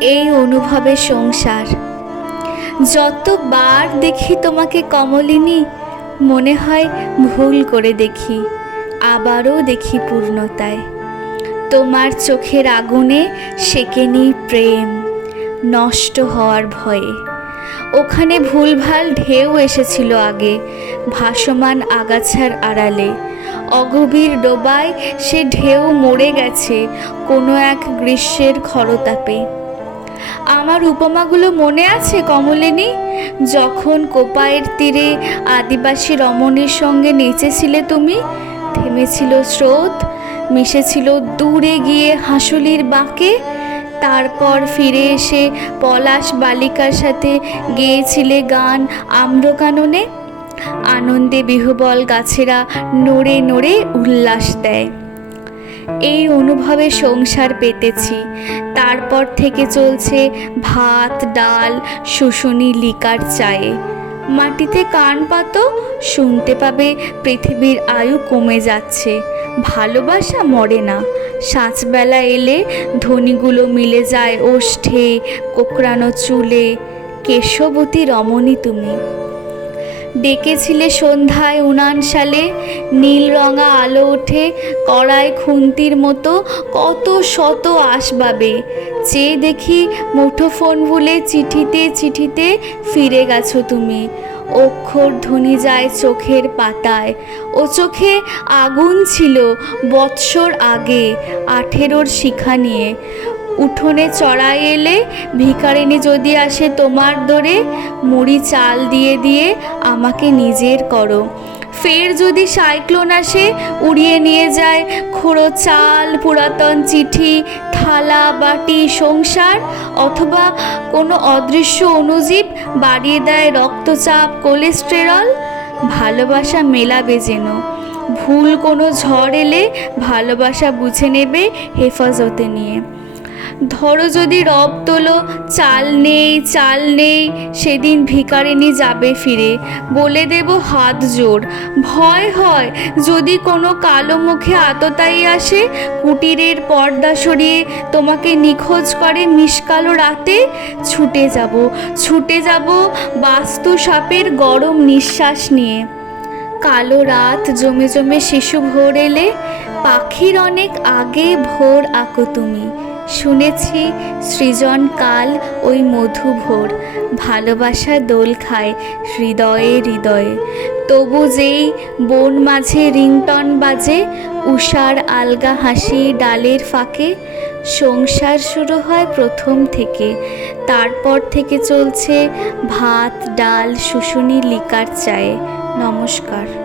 এই অনুভবে সংসার। যতবার দেখি তোমাকে কমলিনী, মনে হয় ভুল করে দেখি, আবারও দেখি পূর্ণতায়। তোমার চোখের আগুনে সেকেনি প্রেম, নষ্ট হওয়ার ভয়ে। ওখানে ভুলভাল ঢেউ এসেছিল আগে, ভাসমান আগাছার আড়ালে। অগভীর ডোবায় সে ঢেউ মরে গেছে কোনো এক গ্রীষ্মের খরতাপে। আমার উপমাগুলো মনে আছে, কমলিনী? যখন কোপায়ের তীরে আদিবাসী রমণীর সঙ্গে নেচেছিলে তুমি, থেমেছিল স্রোত, মিশেছিল দূরে গিয়ে হাসুলির বাঁকে, তারপর ফিরে এসে পলাশ বালিকার সাথে গেয়েছিলে গান আম্রকাননে? আনন্দে বিহুবল গাছেরা নড়ে নড়ে উল্লাস দেয়। এই অনুভবে সংসার পেতেছি। তারপর থেকে চলছে ভাত, ডাল, শুশুনি, লিকার চায়ে। মাটিতে কান পাতো, শুনতে পাবে পৃথিবীর আয়ু কমে যাচ্ছে। ভালোবাসা মরে না। সাঁচবেলা এলে ধ্বনিগুলো মিলে যায় ওষ্ঠে, কোকড়ানো চুলে। কেশবতী রমণী তুমি। ডেকেছিলে সন্ধ্যায় উনান সালে নীল রঙা আলো ওঠে কড়াই খুন্তির মতো, কত শত আসবাবে। চেয়ে দেখি মুঠোফোন ভুলে চিঠিতে চিঠিতে ফিরে গেছো তুমি। অক্ষর ধ্বনি যায় চোখের পাতায়। ও চোখে আগুন ছিল বৎসর আগে, আঠেরোর শিখা নিয়ে। উঠোনে চড়াই এলে ভিখারিনী যদি আসে তোমার দরে মুড়ি চাল দিয়ে দিয়ে আমাকে নিজের করো। ফের যদি সাইক্লোন আসে, উড়িয়ে নিয়ে যায় খোড়ো চাল, পুরাতন চিঠি, থালা, বাটি, সংসার, অথবা কোনো অদৃশ্য অনুজীব বাড়িয়ে দেয় রক্তচাপ, কোলেস্টেরল, ভালোবাসা মেলাবে যেন। ভুল কোনো ঝড় এলে ভালোবাসা বুঝে নেবে হেফাজতে নিয়ে। ধরো যদি রব তোলো, চাল নেই চাল নেই, সেদিন ভিকারিনী যাবে ফিরে। বলে দেব, হাত জোর। ভয় হয়, যদি কোনো কালো মুখে আততাই আসে, কুটিরের পর্দা সরিয়ে তোমাকে নিখোঁজ করে মিসকালো রাতে, ছুটে যাব ছুটে যাব বাস্তু সাপের গরম নিঃশ্বাস নিয়ে। কালো রাত জমে জমে শিশু ভোর এলে, পাখির অনেক আগে ভোর আঁকো তুমি। শুনেছি সৃজন কাল ওই মধু ভোর, ভালোবাসা দোল খায় হৃদয়ে হৃদয়ে। তবু যেই বন মাঝে রিংটন বাজে উষার আলগা হাসি ডালের ফাঁকে, সংসার শুরু হয় প্রথম থেকে। তারপর থেকে চলছে ভাত, ডাল, শুশুনি, লিকার চায়ে। নমস্কার।